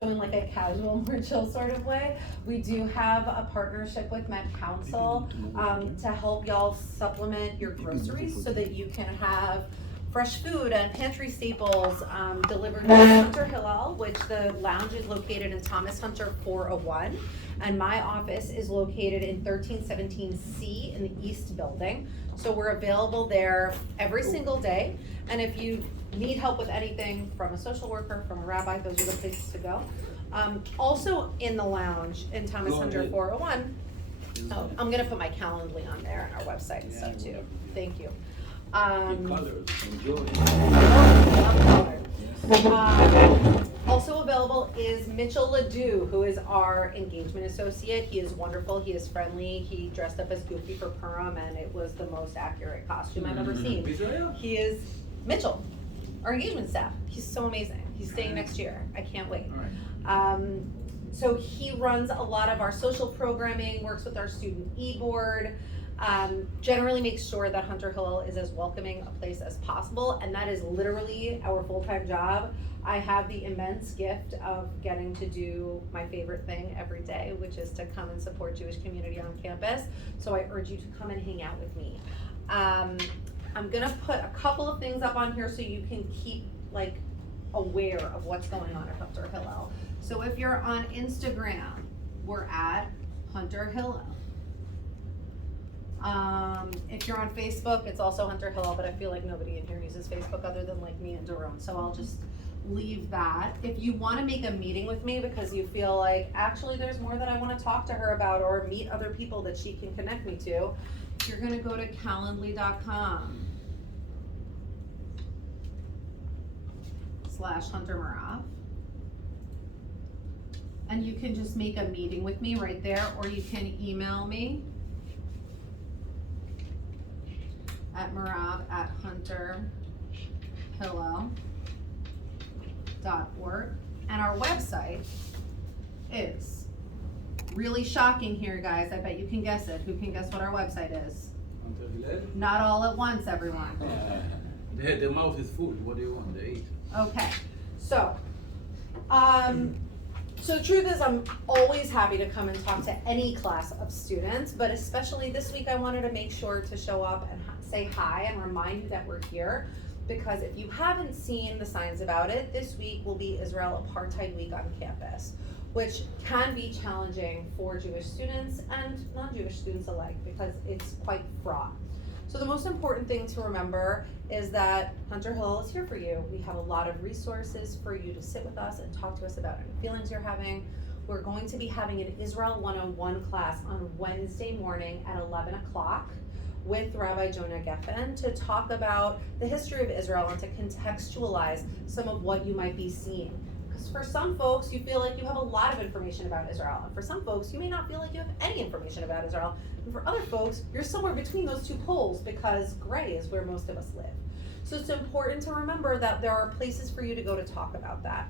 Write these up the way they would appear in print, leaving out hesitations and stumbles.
in like a casual, more chill sort of way, we do have a partnership with Met Council to help y'all supplement your groceries so that you can have fresh food and pantry staples delivered to Hunter Hillel, which the lounge is located in Thomas Hunter 401. And my office is located in 1317C in the East Building. So we're available there every single day. And if you need help with anything from a social worker, from a rabbi, those are the places to go. Also in the lounge in Thomas Hunter 401, I'm gonna put my Calendly on there and our website and stuff too. Thank you. Also available is Mitchell Ledoux, who is our engagement associate. He is wonderful, he is friendly, he dressed up as Goofy for Purim and it was the most accurate costume I've ever seen. He is Mitchell, our engagement staff. He's so amazing. He's staying next year. I can't wait. So he runs a lot of our social programming, works with our student e-board, generally makes sure that Hunter Hillel is as welcoming a place as possible, and that is literally our full-time job. I have the immense gift of getting to do my favorite thing every day, which is to come and support Jewish community on campus. So I urge you to come and hang out with me. I'm gonna put a couple of things up on here so you can keep like aware of what's going on at Hunter Hillel. So if you're on Instagram, we're at Hunter Hillel. If you're on Facebook, it's also Hunter Hillel, but I feel like nobody in here uses Facebook other than like me and Daron, so I'll just leave that. If you wanna make a meeting with me because you feel like, actually there's more that I wanna talk to her about or meet other people that she can connect me to, you're gonna go to calendly.com/Hunter Marav. And you can just make a meeting with me right there, or you can email me at marav@hunterhillel.org. And our website is really shocking here, guys. I bet you can guess it. Who can guess what our website is? Not all at once, everyone. The mouth is full. What do you want to eat? Okay, so the truth is I'm always happy to come and talk to any class of students, but especially this week I wanted to make sure to show up and say hi and remind you that we're here, because if you haven't seen the signs about it, this week will be Israel Apartheid Week on campus, which can be challenging for Jewish students and non-Jewish students alike because it's quite fraught. So the most important thing to remember is that Hunter Hillel is here for you. We have a lot of resources for you to sit with us and talk to us about any feelings you're having. We're going to be having an Israel 101 class on Wednesday morning at 11 o'clock with Rabbi Jonah Geffen to talk about the history of Israel and to contextualize some of what you might be seeing. Because for some folks, you feel like you have a lot of information about Israel. And for some folks, you may not feel like you have any information about Israel. And for other folks, you're somewhere between those two poles because gray is where most of us live. So it's important to remember that there are places for you to go to talk about that.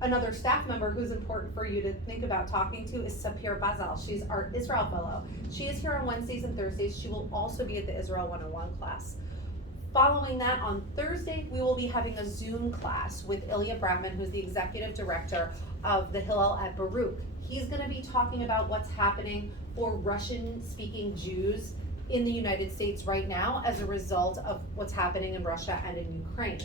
Another staff member who's important for you to think about talking to is Sapir Bazal. She's our Israel fellow. She is here on Wednesdays and Thursdays. She will also be at the Israel 101 class. Following that, on Thursday, we will be having a Zoom class with Ilya Bratman, who's the executive director of the Hillel at Baruch. He's gonna be talking about what's happening for Russian-speaking Jews in the United States right now as a result of what's happening in Russia and in Ukraine.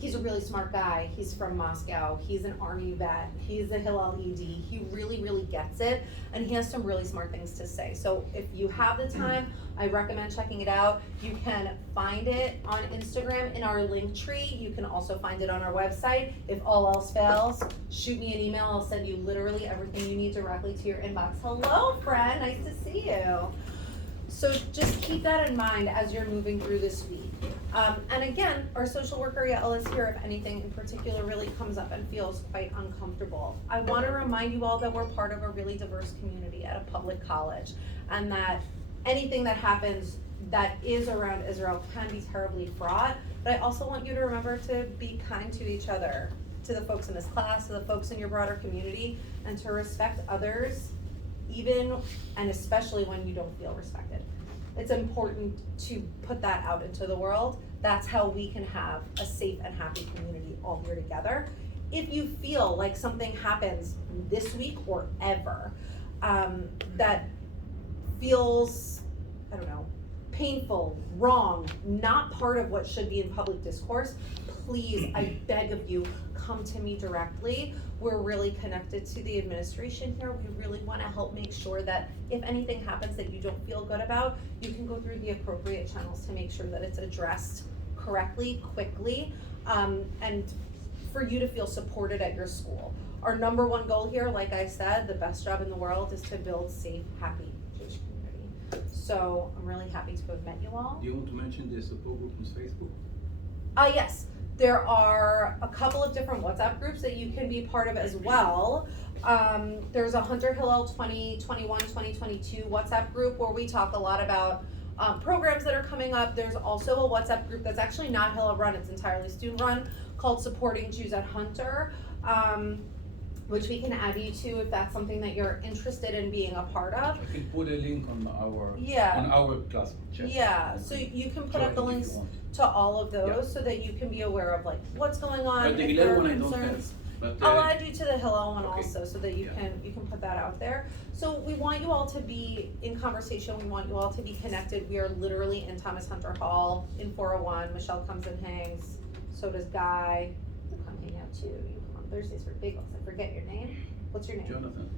He's a really smart guy. He's from Moscow. He's an army vet. He's a Hillel ED. He really, really gets it. And he has some really smart things to say. So if you have the time, I recommend checking it out. You can find it on Instagram in our link tree. You can also find it on our website. If all else fails, shoot me an email. I'll send you literally everything you need directly to your inbox. Hello, friend. Nice to see you. So just keep that in mind as you're moving through this week. And again, our social worker Yael is here if anything in particular really comes up and feels quite uncomfortable. I want to remind you all that we're part of a really diverse community at a public college, and that anything that happens that is around Israel can be terribly fraught, but I also want you to remember to be kind to each other, to the folks in this class, to the folks in your broader community, and to respect others, even and especially when you don't feel respected. It's important to put that out into the world. That's how we can have a safe and happy community all here together. if you feel like something happens this week or ever, that feels, I don't know, painful, wrong, not part of what should be in public discourse, please, I beg of you, come to me directly. We're really connected to the administration here. We really wanna help make sure that if anything happens that you don't feel good about, you can go through the appropriate channels to make sure that it's addressed correctly, quickly, and for you to feel supported at your school. Our number one goal here, like I said, the best job in the world is to build safe, happy Jewish community. So I'm really happy to have met you all. Do you want to mention the support group on Facebook? Yes, there are a couple of different WhatsApp groups that you can be part of as well. There's a Hunter Hillel 2021-2022 WhatsApp group where we talk a lot about programs that are coming up. There's also a WhatsApp group that's actually not Hillel run, it's entirely student run, called Supporting Jews at Hunter, which we can add you to if that's something that you're interested in being a part of. I can put a link on our class chat. Yeah, so you can put up the Join if links you want. to all of those Yeah. so that you can be aware of like what's going on, But the if there Hillel are one I don't concerns. have. But I'll add you to the Hillel one Okay. also so that you Yeah. can put that out there. So we want you all to be in conversation, we want you all to be connected. We are literally in Thomas Hunter Hall in 401. Michelle comes and hangs, so does Guy. You come hang out too. You come on Thursdays for bagels. I forget your name. What's your name? Jonathan.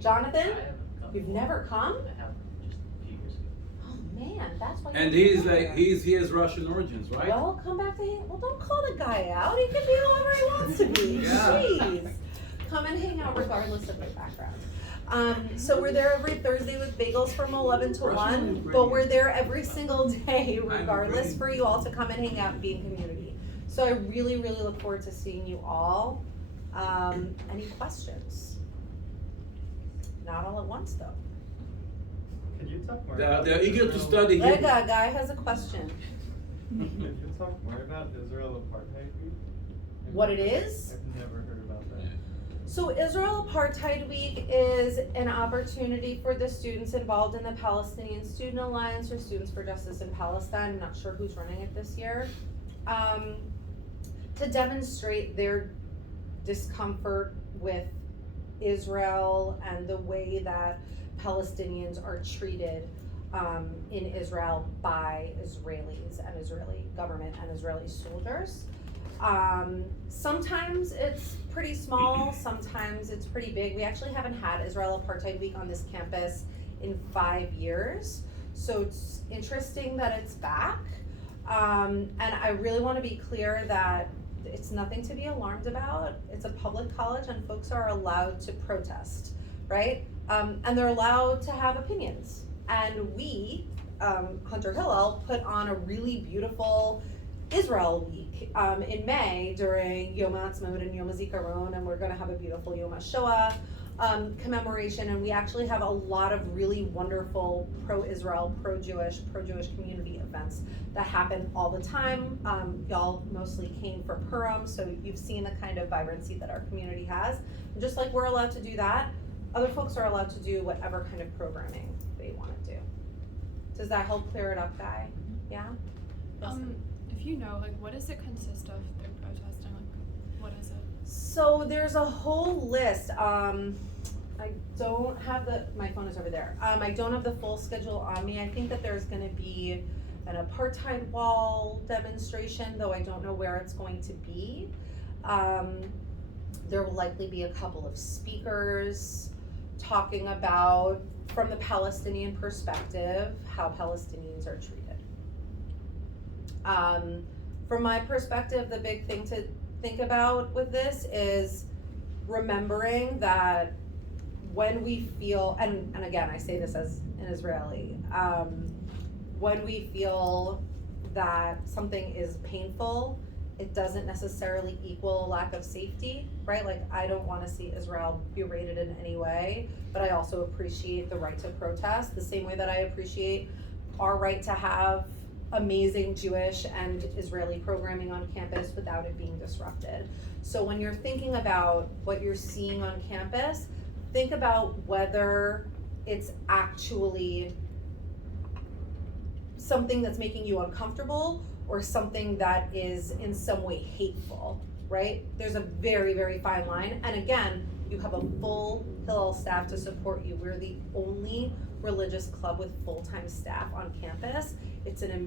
Jonathan? I haven't come. You've never come? I haven't, just a few years ago. Oh man, that's why. And you're he here. has Russian origins, right? Well, come back to hang. Well, don't call the guy out. He can be whoever he wants to be. Yeah. Jeez. Come and hang out regardless of their background. So we're there every Thursday with bagels from 11 to Russian 1, is but great. we're there every single day regardless great. for you all to come and hang out and be in community. So I really, really look forward to seeing you all. Any questions? Not all at once though. Could you talk more They're about eager to Israel- study Hebrew. Lega, guy has a question. Could you talk more about Israel Apartheid Week? What it is? I've never heard about that. So Israel Apartheid Week is an opportunity for the students involved in the Palestinian Student Alliance or Students for Justice in Palestine, I'm not sure who's running it this year, to demonstrate their discomfort with Israel and the way that Palestinians are treated in Israel by Israelis and Israeli government and Israeli soldiers. Sometimes it's pretty small, sometimes it's pretty big. We actually haven't had Israel Apartheid Week on this campus in 5 years, so it's interesting that it's back. And I really want to be clear that it's nothing to be alarmed about. It's a public college and folks are allowed to protest, right? And they're allowed to have opinions. And we, Hunter Hillel, put on a really beautiful Israel week in May during Yom HaAtzmaut and Yom HaZikaron, and we're gonna have a beautiful Yom HaShoah commemoration, and we actually have a lot of really wonderful pro-Israel, pro-Jewish community events that happen all the time. Y'all mostly came for Purim, so you've seen the kind of vibrancy that our community has. And just like we're allowed to do that, other folks are allowed to do whatever kind of programming they wanna do. Does that help clear it up, Guy? Yeah? If you know, like, what does it consist of, their protesting, like, what is it? So there's a whole list. I don't have my phone is over there. I don't have the full schedule on me. I think that there's gonna be an apartheid wall demonstration, though I don't know where it's going to be. There will likely be a couple of speakers talking about, from the Palestinian perspective, how Palestinians are treated. From my perspective, the big thing to think about with this is remembering that when we feel, and again, I say this as an Israeli, when we feel that something is painful, it doesn't necessarily equal a lack of safety, right? Like, I don't wanna see Israel berated in any way, but I also appreciate the right to protest, the same way that I appreciate our right to have amazing Jewish and Israeli programming on campus without it being disrupted. So when you're thinking about what you're seeing on campus, think about whether it's actually something that's making you uncomfortable or something that is in some way hateful, right? There's a very, very fine line, and again, you have a full Hillel staff to support you. We're the only religious club with full-time staff on campus. It's an